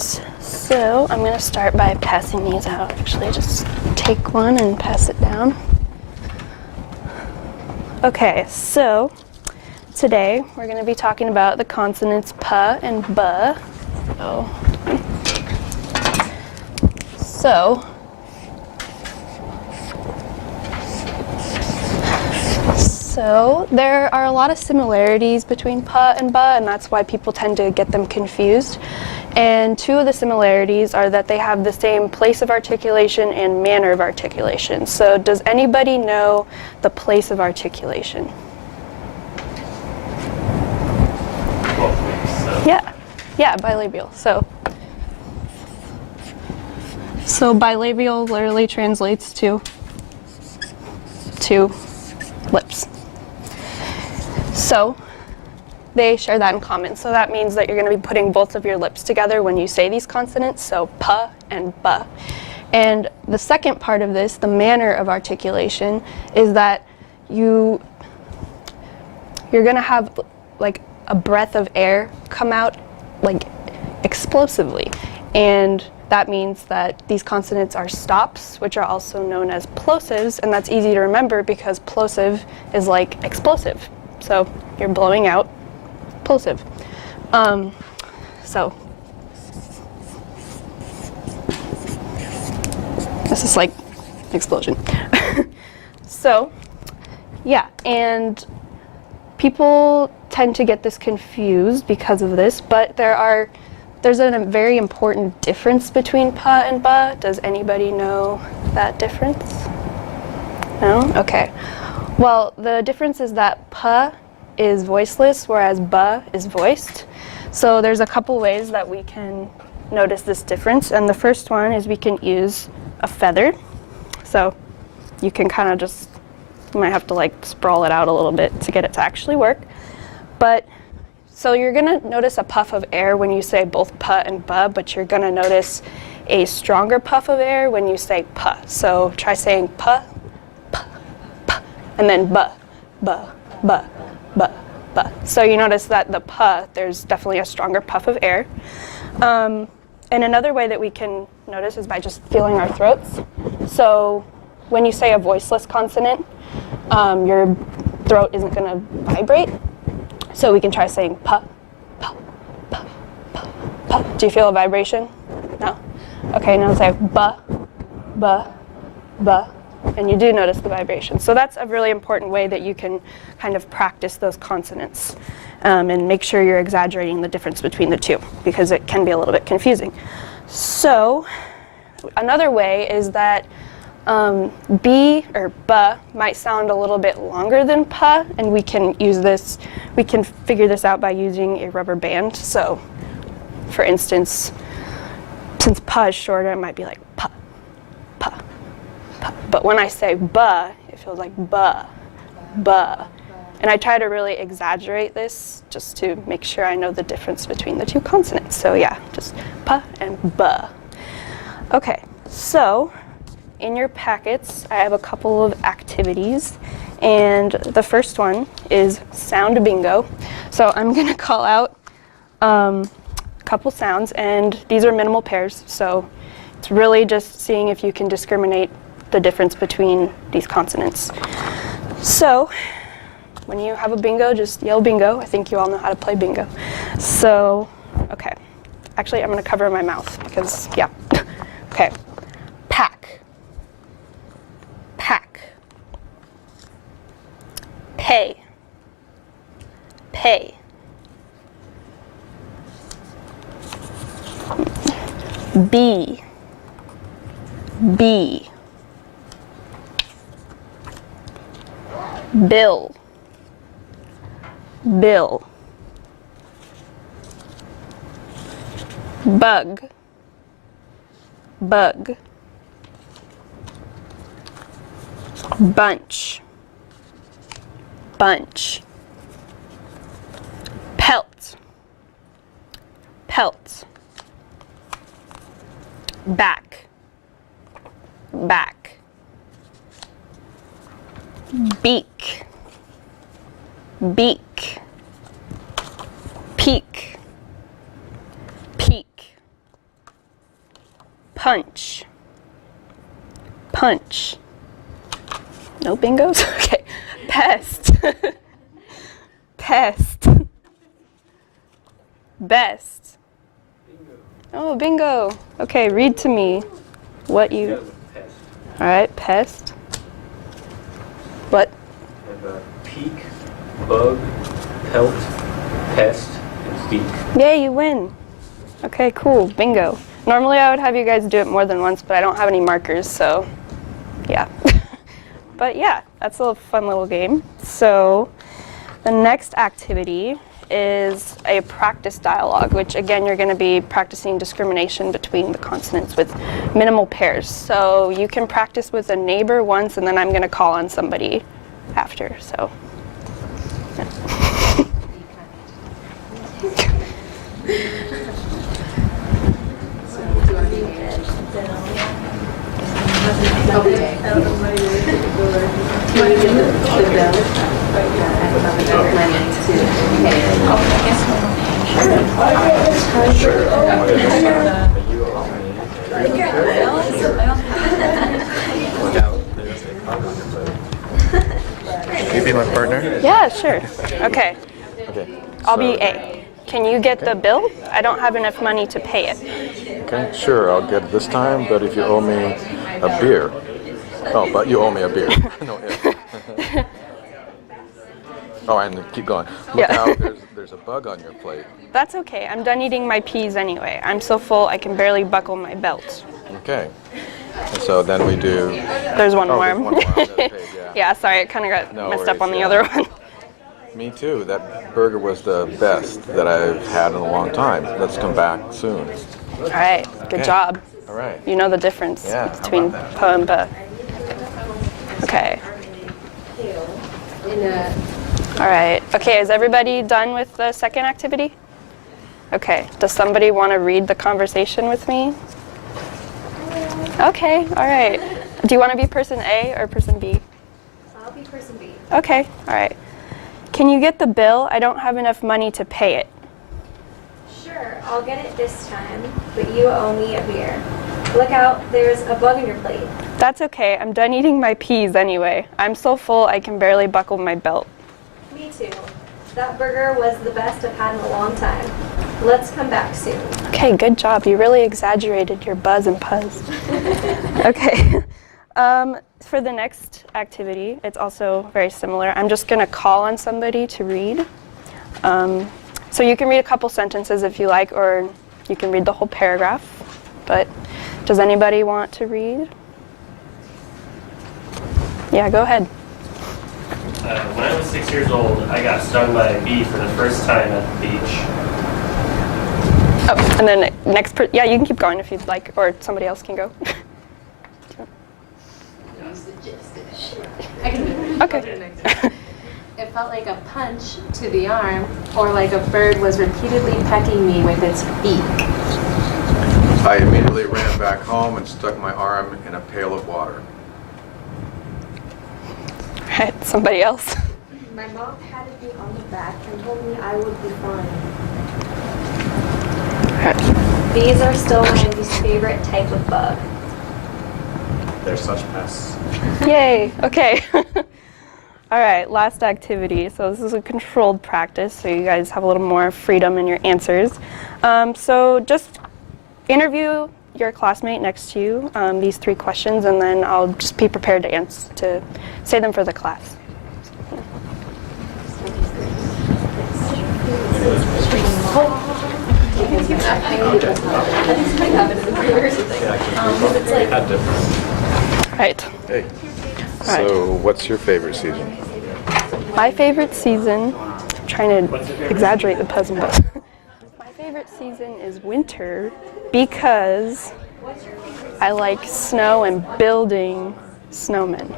So I'm going to start by passing these out. Actually, just take one and pass it down. Okay, so today we're going to be talking about the consonants p and b. So there are a lot of similarities between p and b, and that's why people tend to get them confused. And two of the similarities are that they have the same place of articulation and manner of articulation. So does anybody know the place of articulation? Yeah, bilabial. So bilabial literally translates to two lips. So they share that in common. So that means that you're going to be putting both of your lips together when you say these consonants, so p and b. And the second part of this, the manner of articulation, is that you're going to have like a breath of air come out like explosively. And that means that these consonants are stops, which are also known as plosives, and that's easy to remember because plosive is like explosive. So you're blowing out plosive. So this is like explosion. So yeah, and people tend to get this confused because of this, but there's a very important difference between p and b. Does anybody know that difference? No? Okay. Well, the difference is that p is voiceless, whereas b is voiced. So there's a couple ways that we can notice this difference, and the first one is we can use a feather. So you can kind of just, you might have to like sprawl it out a little bit to get it to actually work. But so you're going to notice a puff of air when you say both p and b, but you're going to notice a stronger puff of air when you say p. So try saying p, p, p, and then b, b, b, b, b. So you notice that the p, there's definitely a stronger puff of air. And another way that we can notice is by just feeling our throats. So when you say a voiceless consonant, your throat isn't going to vibrate. So we can try saying p, p, p, p, p. Do you feel a vibration? No? Okay, now say b, b, b. And you do notice the vibration. So that's a really important way that you can kind of practice those consonants and make sure you're exaggerating the difference between the two, because it can be a little bit confusing. So another way is that b or b might sound a little bit longer than p, and we can figure this out by using a rubber band. So for instance, since p is shorter, it might be like p, p, p. But when I say b, it feels like b, b. And I try to really exaggerate this just to make sure I know the difference between the two consonants. So yeah, just p and b. Okay, so in your packets, I have a couple of activities, and the first one is sound bingo. So I'm going to call out a couple sounds, and these are minimal pairs, so it's really just seeing if you can discriminate the difference between these consonants. So when you have a bingo, just yell bingo. I think you all know how to play bingo. So, okay. Actually, I'm going to cover my mouth because, yeah. Okay. Pack. Pack. Pay. Pay. Be. Be. Bill. Bill. Bug. Bug. Bunch. Bunch. Pelt. Pelt. Back. Back. Beak. Beak. Peak. Peak. punch. Punch. No bingos? Okay. Pest. Pest. Best. Oh, bingo. Okay, read to me what you... All right, pest. What? I have a peak, bug, pelt, pest, and beak. Yay, you win. Okay, cool. Bingo. Normally I would have you guys do it more than once, but I don't have any markers, so yeah. But yeah, that's a fun little game. So the next activity is a practice dialogue, which again, you're going to be practicing discrimination between the consonants with minimal pairs. So you can practice with a neighbor once, and then I'm going to call on somebody after. So. Yeah. Can you be my partner? Yeah, sure. Okay. Okay. I'll be A. Can you get the bill? I don't have enough money to pay it. Okay, sure, I'll get it this time, but if you owe me a beer. Oh, but you owe me a beer. No, if. Oh, and keep going. Look out, there's a bug on your plate. That's okay. I'm done eating my peas anyway. I'm so full I can barely buckle my belt. Okay. And so then we do... There's one more. There's one more. I gotta pay, yeah. Yeah, sorry, it kind of got No messed up worries, on the yeah. other one. Me too. That burger was the best that I've had in a long time. Let's come back soon. All right, good Okay. job. All right. You know the difference Yeah, how between about that? pa and ba. Okay. All right. Okay, is everybody done with the second activity? Okay. Does somebody want to read the conversation with me? Okay. All right. Do you want to be person A or person B? I'll be person B. Okay. All right. Can you get the bill? I don't have enough money to pay it. Sure, I'll get it this time, but you owe me a beer. Look out, there's a bug in your plate. That's okay. I'm done eating my peas anyway. I'm so full I can barely buckle my belt. Me too. That burger was the best I've had in a long time. Let's come back soon. Okay, good job. You really exaggerated your buzz and puzz. Okay. For the next activity, it's also very similar. I'm just going to call on somebody to read. So you can read a couple sentences if you like, or you can read the whole paragraph. But does anybody want to read? Yeah, go ahead. When I was 6 years old, I got stung by a bee for the first time at the beach. Oh, and then yeah, you can keep going if you'd like, or somebody else can go. Okay. It felt like a punch to the arm, or like a bird was repeatedly pecking me with its beak. I immediately ran back home and stuck my arm in a pail of water. All right, somebody else. My mom patted me on the back and told me I would be fine. Bees are still my least favorite type of bug. They're such pests. Yay, okay. All right, last activity. So this is a controlled practice, so you guys have a little more freedom in your answers. So just interview your classmate next to you, these 3 questions, and then I'll just be prepared to say them for the class. Right. Hey, so what's your favorite season? My favorite season, I'm trying to exaggerate the puzzle, but my favorite season is winter because I like snow and building snowmen.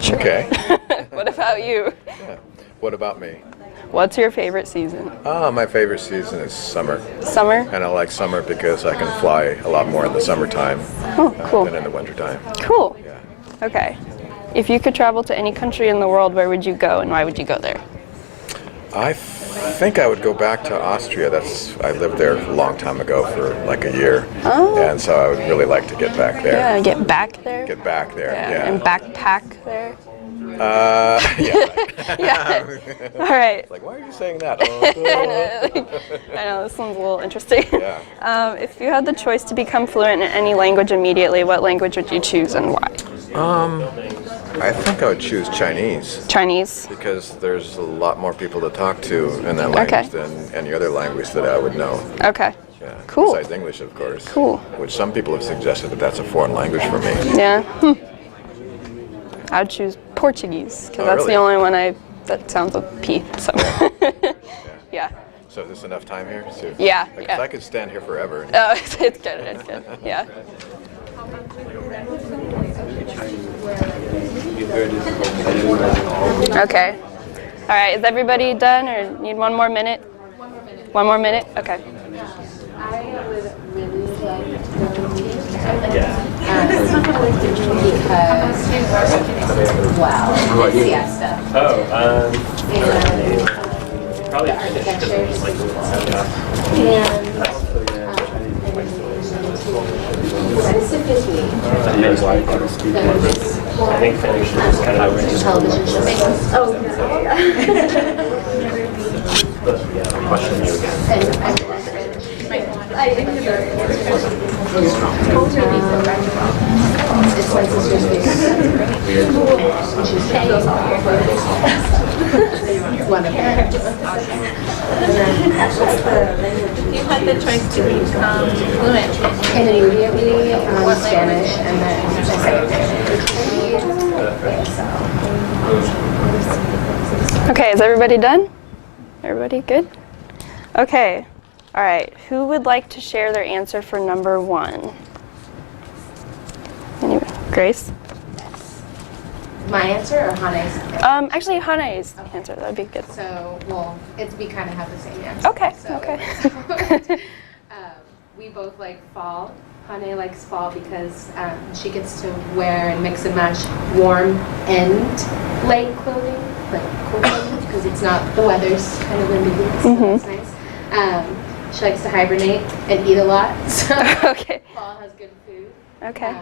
Sure. Okay. What about you? Yeah. What about me? What's your favorite season? My favorite season is summer. Summer? And I like summer because I can fly a lot more in the summertime Oh, cool. than in the wintertime. Cool. Yeah. Okay. If you could travel to any country in the world, where would you go and why would you go there? I think I would go back to Austria. I lived there a long time ago for like a year. Oh. And so I would really like to get back there. Yeah, get back there. Get back there, yeah. And backpack there. Yeah. Yeah. All right. Like, why are you saying that? I know, this one's a little interesting. Yeah. If you had the choice to become fluent in any language immediately, what language would you choose and why? I think I would choose Chinese. Chinese. Because there's a lot more people to talk to in that language than any other language that I would know. Okay. Yeah. Cool. Besides English, of course. Cool. Which some people have suggested that that's a foreign language for me. Yeah. I'd choose Portuguese because that's really? the only one that sounds with P. So. Yeah. So is this enough time here? Yeah. Because I could stand here forever. Oh, it's good. It's good. Yeah. Okay. All right. Is everybody done, or need one more minute? 1 more minute. 1 more minute. Okay. I would really like to go teach because, wow, siesta. Oh, And probably the architectures. And specifically, I think Finnish is kind of television shows. Oh, yeah. question you again. I think it's very It's my sister's favorite. And she's one of them. You had the choice to become fluent Intermediately, Spanish, and then my second language. Okay. Is everybody done? Everybody good? Okay. All right. Who would like to share their answer for number 1? Anyway, Grace? My answer or Hane's? Actually, Hane's answer. That'd be good. So, well, we kind of have the same answer. Okay. So, Okay. we both like fall. Hane likes fall because she gets to wear and mix and match warm and light clothing, like cool clothing, because it's not, the weather's kind of ambiguous, so that's nice. She likes to hibernate and eat a lot, so Okay. fall has good food. Okay.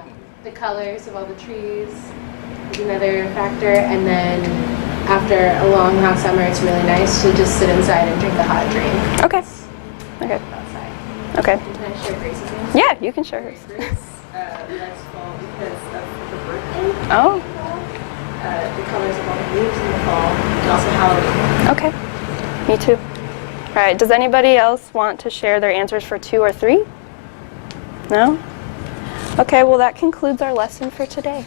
The colors of all the trees is another factor, and then after a long hot summer, it's really nice to just sit inside and drink a hot drink. Okay. Okay. Outside. Okay. Can I share Grace's answer? Yeah, you can share hers. Grace likes fall because of her birthday, Oh. the colors of all the leaves in the fall, and also Halloween. Okay. Me too. All right. Does anybody else want to share their answers for 2 or 3? No? Okay. Well, that concludes our lesson for today.